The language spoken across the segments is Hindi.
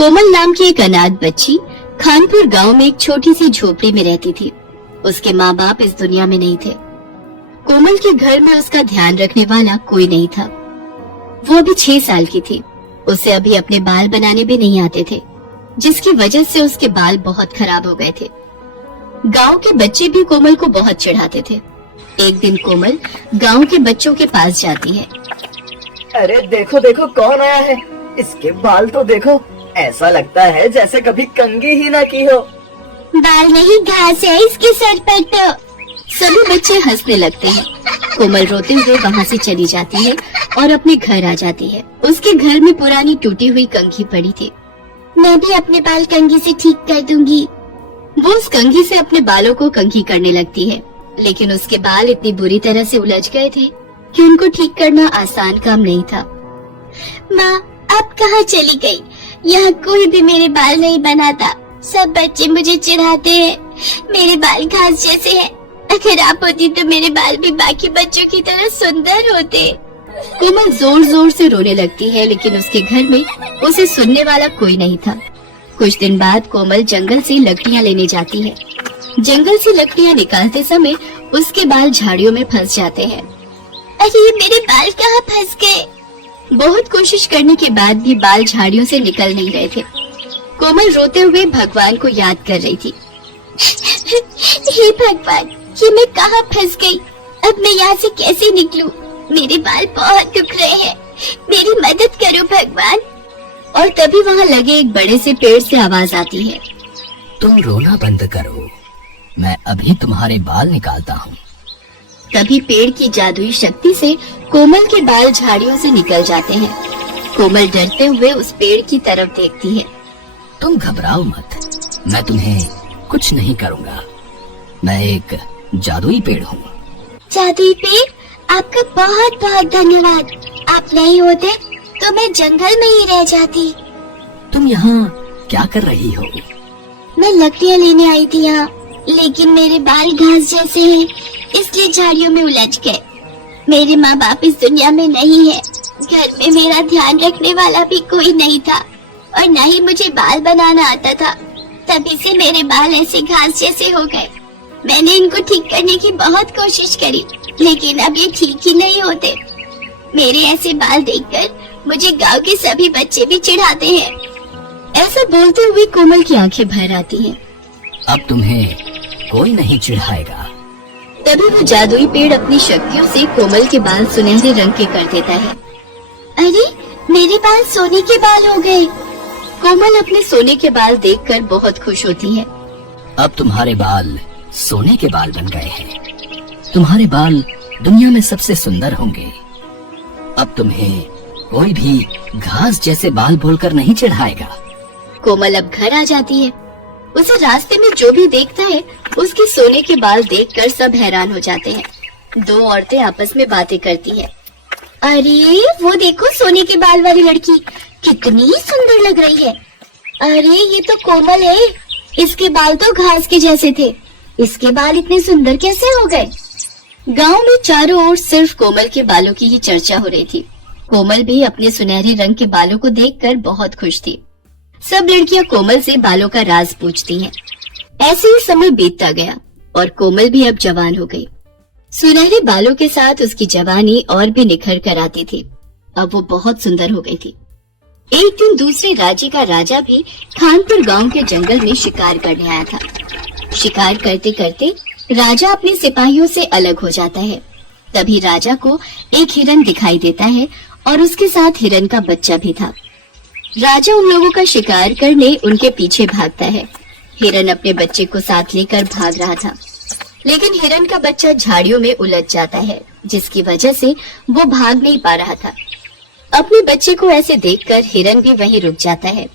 कोमल नाम की एक अनाथ बच्ची खानपुर गांव में एक छोटी सी झोपड़ी में रहती थी। उसके माँ बाप इस दुनिया में नहीं थे। कोमल के घर में उसका ध्यान रखने वाला कोई नहीं था। वो अभी 6 साल की थी। उसे अभी अपने बाल बनाने भी नहीं आते थे, जिसकी वजह से उसके बाल बहुत खराब हो गए थे। गांव के बच्चे भी कोमल को बहुत चिढ़ाते थे। एक दिन कोमल गांव के बच्चों के पास जाती है। अरे देखो देखो कौन आया है, इसके बाल तो देखो, ऐसा लगता है जैसे कभी कंघी ही ना की हो। बाल नहीं, घास है इसके सर पर तो। सभी बच्चे हंसने लगते हैं। कोमल रोते हुए वहाँ से चली जाती है और अपने घर आ जाती है। उसके घर में पुरानी टूटी हुई कंघी पड़ी थी। मैं भी अपने बाल कंघी से ठीक कर दूंगी। वो उस कंघी से अपने बालों को कंघी करने लगती है, लेकिन उसके बाल इतनी बुरी तरह से उलझ गए थे कि उनको ठीक करना आसान काम नहीं था। माँ, अब कहाँ चली गई? यहाँ कोई भी मेरे बाल नहीं बनाता। सब बच्चे मुझे चिढ़ाते हैं। मेरे बाल घास जैसे हैं। अगर आप होती तो मेरे बाल भी बाकी बच्चों की तरह सुंदर होते। कोमल जोर जोर से रोने लगती है, लेकिन उसके घर में उसे सुनने वाला कोई नहीं था। कुछ दिन बाद कोमल जंगल से लकड़ियाँ लेने जाती है। जंगल से लकड़ियाँ निकालते समय उसके बाल झाड़ियों में फंस जाते हैं। अरे मेरे बाल कहाँ फंस गए? बहुत कोशिश करने के बाद भी बाल झाड़ियों से निकल नहीं रहे थे। कोमल रोते हुए भगवान को याद कर रही थी। हे भगवान, ये मैं कहाँ फंस गई? अब मैं यहाँ से कैसे निकलूं? मेरे बाल बहुत दुख रहे हैं। मेरी मदद करो भगवान। और तभी वहाँ लगे एक बड़े से पेड़ से आवाज आती है। तुम रोना बंद करो, मैं अभी तुम्हारे बाल निकालता हूँ। तभी पेड़ की जादुई शक्ति से कोमल के बाल झाड़ियों से निकल जाते हैं। कोमल डरते हुए उस पेड़ की तरफ देखती है। तुम घबराओ मत, मैं तुम्हें कुछ नहीं करूँगा। मैं एक जादुई पेड़ हूँ। जादुई पेड़? आपका बहुत बहुत धन्यवाद। आप नहीं होते तो मैं जंगल में ही रह जाती। तुम यहाँ क्या कर रही हो? मैं लकड़ियाँ लेने आई थी यहाँ, लेकिन मेरे बाल घास जैसे हैं, इसलिए झाड़ियों में उलझ गए। मेरे माँ बाप इस दुनिया में नहीं है। घर में मेरा ध्यान रखने वाला भी कोई नहीं था, और न ही मुझे बाल बनाना आता था। तभी से मेरे बाल ऐसे घास जैसे हो गए। मैंने इनको ठीक करने की बहुत कोशिश करी, लेकिन अब ये ठीक ही नहीं होते। मेरे ऐसे बाल देखकर मुझे गांव के सभी बच्चे भी चिढ़ाते हैं। ऐसा बोलते हुए कोमल की आंखें भर आती हैं। अब तुम्हें कोई नहीं चिढ़ाएगा। तभी वो जादुई पेड़ अपनी शक्तियों से कोमल के बाल सुनहरे रंग के कर देता है। अरे, मेरे बाल सोने के बाल हो गए। कोमल अपने सोने के बाल देखकर बहुत खुश होती है। अब तुम्हारे बाल सोने के बाल बन गए हैं। तुम्हारे बाल दुनिया में सबसे सुंदर होंगे। अब तुम्हें कोई भी घास जैसे बाल बोलकर नहीं चिढ़ाएगा। कोमल अब घर आ जाती है। उसे रास्ते में जो भी देखता है, उसके सोने के बाल देखकर सब हैरान हो जाते हैं। 2 औरतें आपस में बातें करती हैं। अरे वो देखो, सोने के बाल वाली लड़की कितनी सुंदर लग रही है। अरे ये तो कोमल है। इसके बाल तो घास के जैसे थे, इसके बाल इतने सुंदर कैसे हो गए? गांव में चारों ओर सिर्फ कोमल के बालों की ही चर्चा हो रही थी। कोमल भी अपने सुनहरे रंग के बालों को देखकर बहुत खुश थी। सब लड़कियां कोमल से बालों का राज पूछती हैं। ऐसे ही समय बीतता गया और कोमल भी अब जवान हो गई। सुनहरे बालों के साथ उसकी जवानी और भी निखर कर आती थी। अब वो बहुत सुंदर हो गई थी। एक दिन दूसरे राज्य का राजा भी खानपुर गांव के जंगल में शिकार करने आया था। शिकार करते करते राजा अपने सिपाहियों से अलग हो जाता है। तभी राजा को एक हिरन दिखाई देता है और उसके साथ हिरन का बच्चा भी था। राजा उन लोगों का शिकार करने उनके पीछे भागता है। हिरन अपने बच्चे को साथ लेकर भाग रहा था, लेकिन हिरन का बच्चा झाड़ियों में उलझ जाता है, जिसकी वजह से वो भाग नहीं पा रहा था। अपने बच्चे को ऐसे देखकर हिरन भी वहीं रुक जाता है।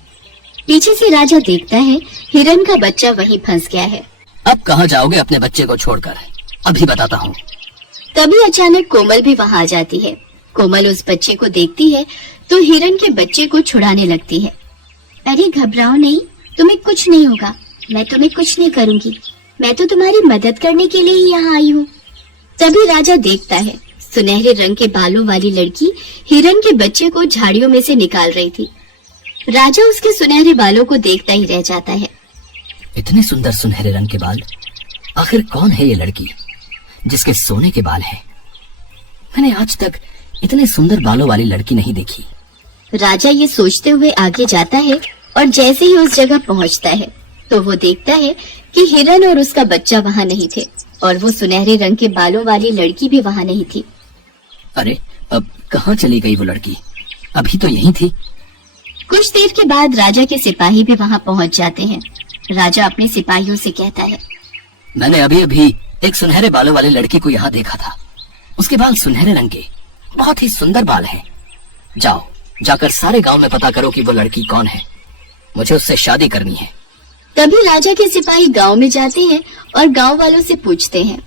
पीछे से राजा देखता है हिरन का बच्चा वहीं फंस गया है। अब कहाँ जाओगे अपने बच्चे को छोड़कर? अभी बताता हूँ। तभी अचानक कोमल भी वहाँ आ जाती है। कोमल उस बच्चे को देखती है तो हिरन के बच्चे को छुड़ाने लगती है। अरे घबराओ नहीं, तुम्हें कुछ नहीं होगा। मैं तुम्हें कुछ नहीं करूंगी। मैं तो तुम्हारी मदद करने के लिए ही यहाँ आई हूँ। तभी राजा देखता है सुनहरे रंग के बालों वाली लड़की हिरन के बच्चे को झाड़ियों में से निकाल रही थी। राजा उसके सुनहरे बालों को देखता ही रह जाता है। इतने सुंदर सुनहरे रंग के बाल, आखिर कौन है ये लड़की जिसके सोने के बाल हैं? मैंने आज तक इतने सुंदर बालों वाली लड़की नहीं देखी। राजा ये सोचते हुए आगे जाता है और जैसे ही उस जगह पहुंचता है तो वो देखता है कि हिरन और उसका बच्चा वहाँ नहीं थे और वो सुनहरे रंग के बालों वाली लड़की भी वहाँ नहीं थी। अरे, अब कहाँ चली गई वो लड़की? अभी तो यहीं थी। कुछ देर के बाद राजा के सिपाही भी वहाँ पहुँच जाते हैं। राजा अपने सिपाहियों से कहता है, मैंने अभी अभी एक सुनहरे बालों वाली लड़की को यहाँ देखा था। उसके बाल सुनहरे रंग के, बहुत ही सुंदर बाल हैं। जाओ, जाकर सारे गांव में पता करो कि वो लड़की कौन है। मुझे उससे शादी करनी है। तभी राजा के सिपाही गांव में जाते हैं और गांव वालों से पूछते हैं,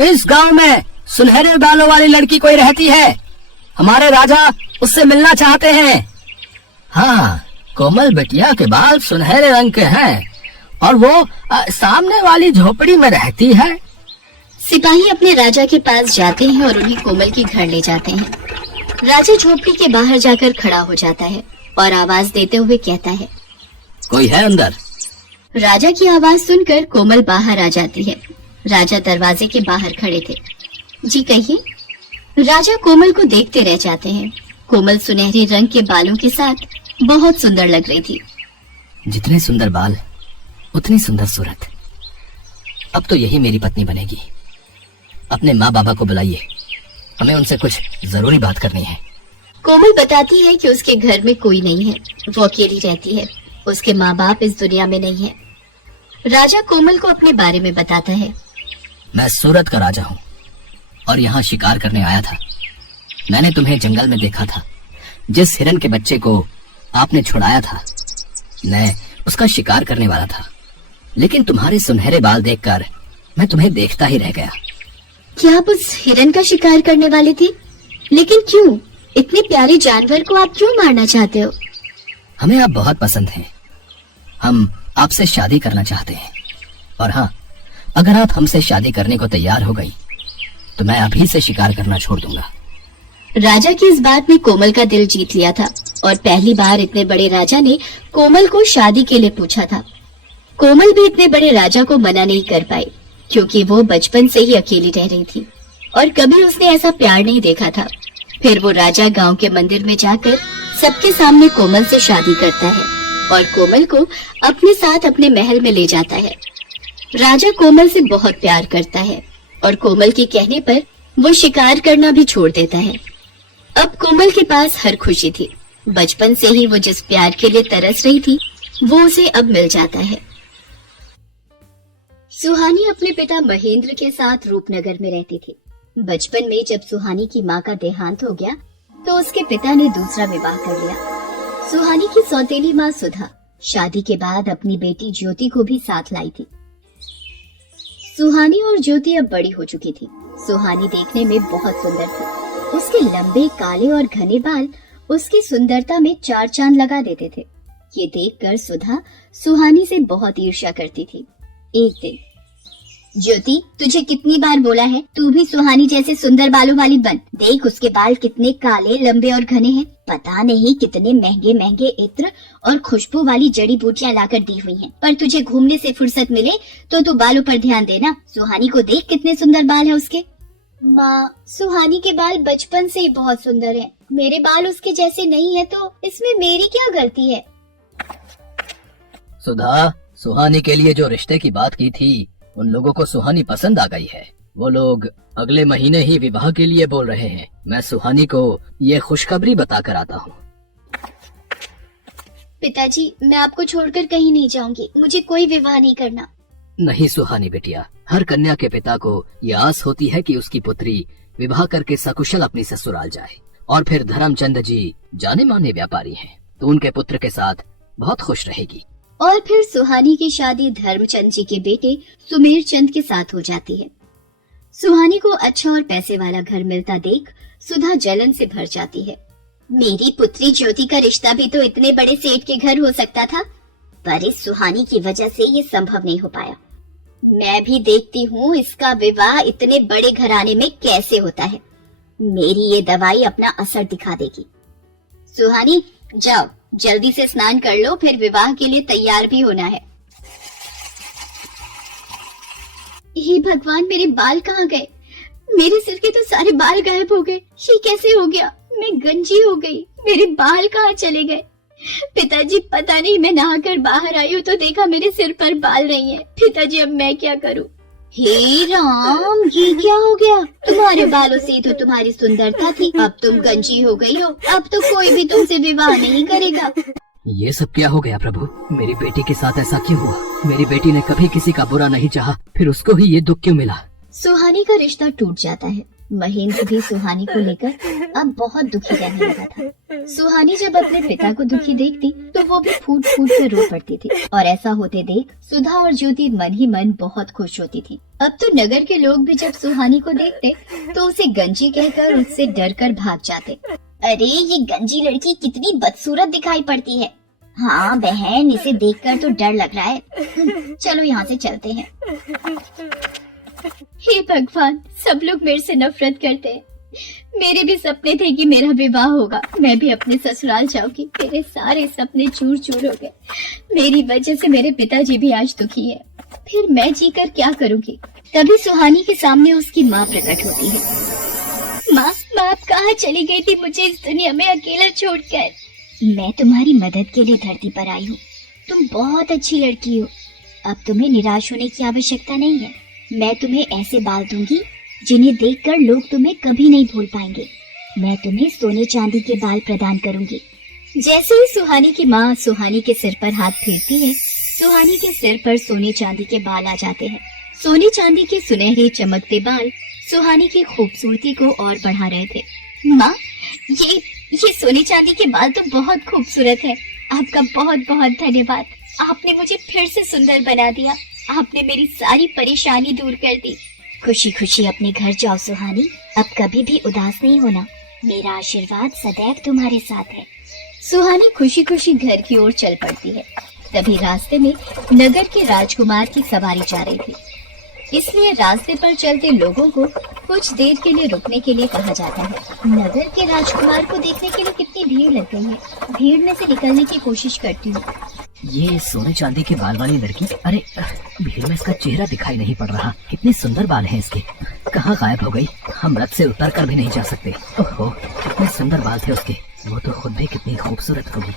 इस गांव में सुनहरे बालों वाली लड़की कोई रहती है? हमारे राजा उससे मिलना चाहते हैं। हाँ, कोमल बिटिया के बाल सुनहरे रंग के हैं और वो सामने वाली झोपड़ी में रहती है। सिपाही अपने राजा के पास जाते हैं और उन्हें कोमल के घर ले जाते हैं। राजा झोपड़ी के बाहर जाकर खड़ा हो जाता है और आवाज देते हुए कहता है, कोई है अंदर? राजा की आवाज सुनकर कोमल बाहर आ जाती है। राजा दरवाजे के बाहर खड़े थे। जी कहिए। राजा कोमल को देखते रह जाते हैं। कोमल सुनहरे रंग के बालों के साथ बहुत सुंदर लग रही थी। जितने सुंदर बाल उतनी सुंदर सूरत। अब तो यही मेरी पत्नी बनेगी। अपने माँ बाबा को बुलाइए, हमें उनसे कुछ जरूरी बात करनी है। कोमल बताती है कि उसके घर में कोई नहीं है, वो अकेली रहती है। उसके माँ बाप इस दुनिया में नहीं है। राजा कोमल को अपने बारे में बताता है। मैं सूरत का राजा हूँ और यहाँ शिकार करने आया था। मैंने तुम्हें जंगल में देखा था। जिस हिरन के बच्चे को आपने छुड़ाया था, मैं उसका शिकार करने वाला था, लेकिन तुम्हारे सुनहरे बाल देखकर मैं तुम्हें देखता ही रह गया। क्या आप उस हिरन का शिकार करने वाले थे? लेकिन क्यों? इतने प्यारे जानवर को आप क्यों मारना चाहते हो? हमें आप बहुत पसंद हैं। हम आपसे शादी करना चाहते हैं। और हाँ, अगर आप हमसे शादी करने को तैयार हो गई तो मैं अभी से शिकार करना छोड़ दूंगा। राजा की इस बात ने कोमल का दिल जीत लिया था और पहली बार इतने बड़े राजा ने कोमल को शादी के लिए पूछा था। कोमल भी इतने बड़े राजा को मना नहीं कर पाई, क्योंकि वो बचपन से ही अकेली रह रही थी और कभी उसने ऐसा प्यार नहीं देखा था। फिर वो राजा गांव के मंदिर में जाकर सबके सामने कोमल से शादी करता है और कोमल को अपने साथ अपने महल में ले जाता है। राजा कोमल से बहुत प्यार करता है और कोमल के कहने पर वो शिकार करना भी छोड़ देता है। अब कोमल के पास हर खुशी थी। बचपन से ही वो जिस प्यार के लिए तरस रही थी वो उसे अब मिल जाता है। सुहानी अपने पिता महेंद्र के साथ रूपनगर में रहती थी। बचपन में जब सुहानी की माँ का देहांत हो गया तो उसके पिता ने दूसरा विवाह कर लिया। सुहानी की सौतेली माँ सुधा शादी के बाद अपनी बेटी ज्योति को भी साथ लाई थी। सुहानी और ज्योति अब बड़ी हो चुकी थी। सुहानी देखने में बहुत सुंदर थी। उसके लंबे काले और घने बाल उसकी सुंदरता में चार चांद लगा देते थे। ये देखकर सुधा सुहानी से बहुत ईर्ष्या करती थी। एक दिन, ज्योति, तुझे कितनी बार बोला है तू भी सुहानी जैसे सुंदर बालों वाली बन। देख उसके बाल कितने काले, लंबे और घने हैं। पता नहीं कितने महंगे महंगे इत्र और खुशबू वाली जड़ी बूटियां लाकर दी हुई हैं। पर तुझे घूमने से फुर्सत मिले तो तू बालों पर ध्यान देना। सुहानी को देख कितने सुंदर बाल है उसके। माँ, सुहानी के बाल बचपन से ही बहुत सुंदर हैं। मेरे बाल उसके जैसे नहीं है तो इसमें मेरी क्या गलती है? सुधा, सुहानी के लिए जो रिश्ते की बात की थी उन लोगों को सुहानी पसंद आ गई है। वो लोग अगले महीने ही विवाह के लिए बोल रहे हैं। मैं सुहानी को ये खुशखबरी बताकर आता हूँ। पिताजी, मैं आपको छोड़कर कहीं नहीं जाऊंगी। मुझे कोई विवाह नहीं करना। नहीं सुहानी बेटिया, हर कन्या के पिता को ये आस होती है कि उसकी पुत्री विवाह करके सकुशल अपनी ससुराल जाए। और फिर धर्मचंद जी जाने माने व्यापारी हैं, तो उनके पुत्र के साथ बहुत खुश रहेगी। और फिर सुहानी की शादी धर्मचंद जी के बेटे सुमेर चंद के साथ हो जाती है। सुहानी को अच्छा और पैसे वाला घर मिलता देख सुधा जलन से भर जाती है। मेरी पुत्री ज्योति का रिश्ता भी तो इतने बड़े सेठ के घर हो सकता था, पर इस सुहानी की वजह से ये संभव नहीं हो पाया। मैं भी देखती हूँ इसका विवाह इतने बड़े घराने में कैसे होता है। मेरी ये दवाई अपना असर दिखा देगी। सुहानी, जाओ जल्दी से स्नान कर लो, फिर विवाह के लिए तैयार भी होना है। हे भगवान, मेरे बाल कहाँ गए? मेरे सिर के तो सारे बाल गायब हो गए। ये कैसे हो गया? मैं गंजी हो गई। मेरे बाल कहाँ चले गए? पिताजी, पता नहीं, मैं नहाकर बाहर आई हूँ तो देखा मेरे सिर पर बाल नहीं है। पिताजी, अब मैं क्या करूँ? हे राम, ये क्या हो गया? तुम्हारे बालों से ही तो तुम्हारी सुंदरता थी, अब तुम गंजी हो गई हो। अब तो कोई भी तुमसे विवाह नहीं करेगा। ये सब क्या हो गया प्रभु? मेरी बेटी के साथ ऐसा क्यों हुआ? मेरी बेटी ने कभी किसी का बुरा नहीं चाहा, फिर उसको ही ये दुख क्यों मिला? सुहानी का रिश्ता टूट जाता है। महेंद्र भी सुहानी को लेकर अब बहुत दुखी रहने लगा था। सुहानी जब अपने पिता को दुखी देखती तो वो भी फूट फूट कर रो पड़ती थी, और ऐसा होते देख सुधा और ज्योति मन ही मन बहुत खुश होती थी। अब तो नगर के लोग भी जब सुहानी को देखते तो उसे गंजी कहकर उससे डर कर भाग जाते। अरे, ये गंजी लड़की कितनी बदसूरत दिखाई पड़ती है। हाँ बहन, इसे देखकर तो डर लग रहा है। चलो यहाँ से चलते हैं। हे भगवान, सब लोग मेरे से नफरत करते हैं। मेरे भी सपने थे कि मेरा विवाह होगा, मैं भी अपने ससुराल जाऊंगी। मेरे सारे सपने चूर चूर हो गए। मेरी वजह से मेरे पिताजी भी आज दुखी है। फिर मैं जीकर क्या करूंगी? तभी सुहानी के सामने उसकी माँ प्रकट होती है। माँ, आप कहाँ चली गई थी मुझे इस दुनिया में अकेला छोड़कर? मैं तुम्हारी मदद के लिए धरती पर आई हूँ। तुम बहुत अच्छी लड़की हो। अब तुम्हें निराश होने की आवश्यकता नहीं है। मैं तुम्हें ऐसे बाल दूंगी जिन्हें देखकर लोग तुम्हें कभी नहीं भूल पाएंगे। मैं तुम्हें सोने चांदी के बाल प्रदान करूंगी। जैसे ही सुहानी की माँ सुहानी के सिर पर हाथ फेरती है, सुहानी के सिर पर सोने चांदी के बाल आ जाते हैं। सोने चांदी के सुनहरे चमकते बाल सुहानी की खूबसूरती को और बढ़ा रहे थे। माँ, ये सोने चांदी के बाल तो बहुत खूबसूरत है। आपका बहुत बहुत धन्यवाद। आपने मुझे फिर से सुंदर बना दिया। आपने मेरी सारी परेशानी दूर कर दी। खुशी खुशी अपने घर जाओ सुहानी। अब कभी भी उदास नहीं होना। मेरा आशीर्वाद सदैव तुम्हारे साथ है। सुहानी खुशी खुशी घर की ओर चल पड़ती है। तभी रास्ते में नगर के राजकुमार की सवारी जा रही थी, इसलिए रास्ते पर चलते लोगों को कुछ देर के लिए रुकने के लिए कहा जाता है। नगर के राजकुमार को देखने के लिए कितनी भीड़ लग गई है। भीड़ में से निकलने की कोशिश करती हूँ। ये सोने चांदी के बाल वाली लड़की, अरे भीड़ में इसका चेहरा दिखाई नहीं पड़ रहा। कितने सुंदर बाल हैं इसके। कहाँ गायब हो गई? हम रथ से उतर कर भी नहीं जा सकते। ओहो, कितने सुंदर बाल थे उसके। वो तो खुद भी कितनी खूबसूरत होगी।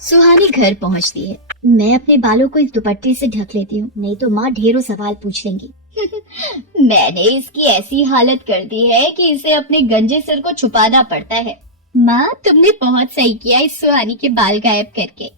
सुहानी घर पहुंचती है। मैं अपने बालों को इस दुपट्टे से ढक लेती हूँ, नहीं तो माँ ढेरों सवाल पूछ लेंगी। मैंने इसकी ऐसी हालत कर दी है कि इसे अपने गंजे सिर को छुपाना पड़ता है। माँ, तुमने बहुत सही किया इस सुहानी के बाल गायब करके।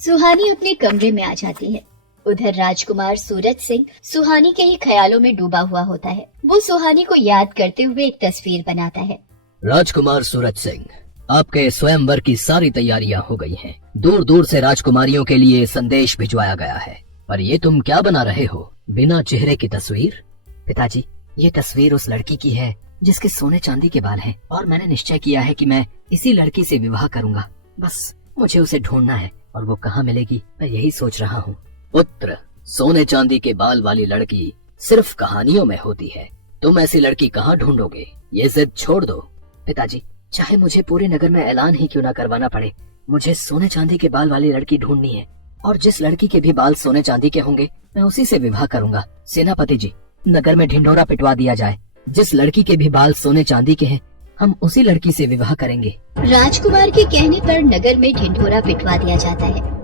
सुहानी अपने कमरे में आ जाती है। उधर राजकुमार सूरज सिंह सुहानी के ही ख्यालों में डूबा हुआ होता है। वो सुहानी को याद करते हुए एक तस्वीर बनाता है। राजकुमार सूरज सिंह, आपके स्वयंवर की सारी तैयारियां हो गई हैं। दूर दूर से राजकुमारियों के लिए संदेश भिजवाया गया है। पर ये तुम क्या बना रहे हो? बिना चेहरे की तस्वीर? पिताजी, ये तस्वीर उस लड़की की है जिसके सोने चांदी के बाल हैं, और मैंने निश्चय किया है कि मैं इसी लड़की से विवाह करूंगा। बस मुझे उसे ढूंढना है, और वो कहाँ मिलेगी मैं यही सोच रहा हूँ। पुत्र, सोने चांदी के बाल वाली लड़की सिर्फ कहानियों में होती है। तुम ऐसी लड़की कहाँ ढूंढोगे? ये जिद छोड़ दो। पिताजी, चाहे मुझे पूरे नगर में ऐलान ही क्यों ना करवाना पड़े, मुझे सोने चांदी के बाल वाली लड़की ढूंढनी है, और जिस लड़की के भी बाल सोने चांदी के होंगे मैं उसी से विवाह करूंगा। सेनापति जी, नगर में ढिंढोरा पिटवा दिया जाए। जिस लड़की के भी बाल सोने चांदी के हैं हम उसी लड़की से विवाह करेंगे। राजकुमार के कहने पर नगर में ढिंढोरा पिटवा दिया जाता है।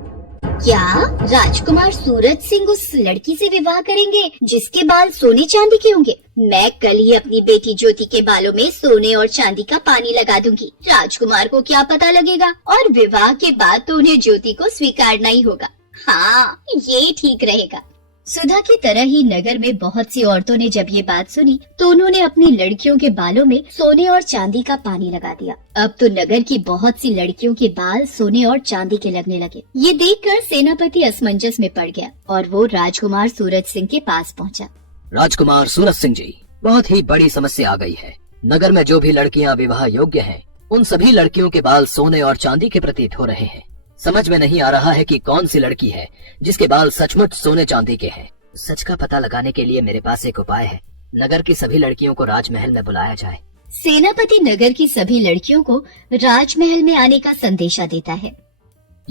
क्या राजकुमार सूरज सिंह उस लड़की से विवाह करेंगे जिसके बाल सोने चांदी के होंगे? मैं कल ही अपनी बेटी ज्योति के बालों में सोने और चांदी का पानी लगा दूंगी। राजकुमार को क्या पता लगेगा, और विवाह के बाद तो उन्हें ज्योति को स्वीकारना ही होगा। हाँ, ये ठीक रहेगा। सुधा की तरह ही नगर में बहुत सी औरतों ने जब ये बात सुनी तो उन्होंने अपनी लड़कियों के बालों में सोने और चांदी का पानी लगा दिया। अब तो नगर की बहुत सी लड़कियों के बाल सोने और चांदी के लगने लगे। ये देखकर सेनापति असमंजस में पड़ गया और वो राजकुमार सूरज सिंह के पास पहुंचा। राजकुमार सूरज सिंह जी, बहुत ही बड़ी समस्या आ गई है। नगर में जो भी लड़कियां विवाह योग्य हैं, उन सभी लड़कियों के बाल सोने और चांदी के प्रतीत हो रहे हैं। समझ में नहीं आ रहा है कि कौन सी लड़की है जिसके बाल सचमुच सोने चांदी के हैं। सच का पता लगाने के लिए मेरे पास एक उपाय है। नगर की सभी लड़कियों को राजमहल में बुलाया जाए। सेनापति नगर की सभी लड़कियों को राजमहल में आने का संदेशा देता है।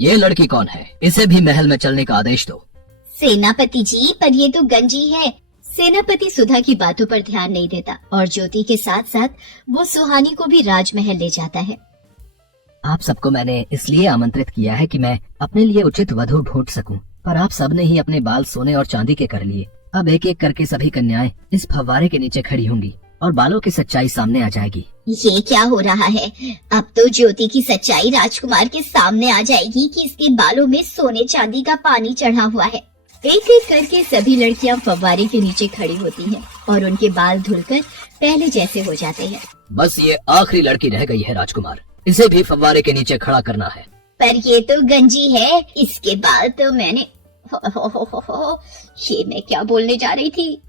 ये लड़की कौन है? इसे भी महल में चलने का आदेश दो। सेनापति जी, पर ये तो गंजी है। सेनापति सुधा की बातों पर ध्यान नहीं देता और ज्योति के साथ साथ वो सुहानी को भी राजमहल ले जाता है। आप सबको मैंने इसलिए आमंत्रित किया है कि मैं अपने लिए उचित वधू ढूंढ सकूं, पर आप सबने ही अपने बाल सोने और चांदी के कर लिए। अब एक एक करके सभी कन्याएं इस फव्वारे के नीचे खड़ी होंगी और बालों की सच्चाई सामने आ जाएगी। ये क्या हो रहा है? अब तो ज्योति की सच्चाई राजकुमार के सामने आ जाएगी कि इसके बालों में सोने चांदी का पानी चढ़ा हुआ है। एक एक करके सभी लड़कियां फव्वारे के नीचे खड़ी होती हैं और उनके बाल धुलकर पहले जैसे हो जाते हैं। बस ये आखिरी लड़की रह गई है राजकुमार, इसे भी फव्वारे के नीचे खड़ा करना है। पर ये तो गंजी है, इसके बाल तो मैंने ये मैं क्या बोलने जा रही थी?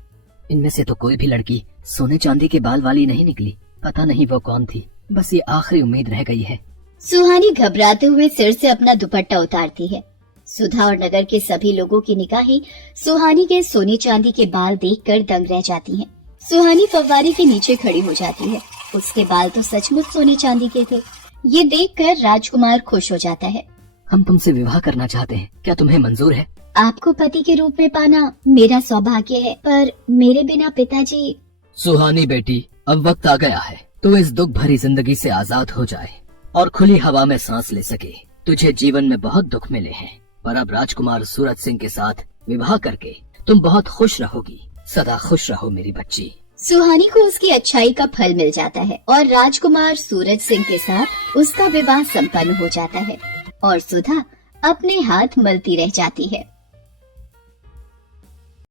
इनमें से तो कोई भी लड़की सोने चांदी के बाल वाली नहीं निकली। पता नहीं वो कौन थी। बस ये आखिरी उम्मीद रह गई है। सुहानी घबराते हुए सिर से अपना दुपट्टा उतारती है। सुधा और नगर के सभी लोगों की निगाहें सुहानी के सोने चांदी के बाल देखकर दंग रह जाती हैं। सुहानी फव्वारे के नीचे खड़ी हो जाती है। उसके बाल तो सचमुच सोने चांदी के थे। ये देखकर राजकुमार खुश हो जाता है। हम तुमसे विवाह करना चाहते हैं, क्या तुम्हें मंजूर है? आपको पति के रूप में पाना मेरा सौभाग्य है, पर मेरे बिना पिताजी। सुहानी बेटी, अब वक्त आ गया है तो इस दुख भरी जिंदगी से आजाद हो जाए और खुली हवा में सांस ले सके। तुझे जीवन में बहुत दुख मिले हैं, पर अब राजकुमार सूरज सिंह के साथ विवाह करके तुम बहुत खुश रहोगी। सदा खुश रहो मेरी बच्ची। सुहानी को उसकी अच्छाई का फल मिल जाता है और राजकुमार सूरज सिंह के साथ उसका विवाह संपन्न हो जाता है और सुधा अपने हाथ मलती रह जाती है।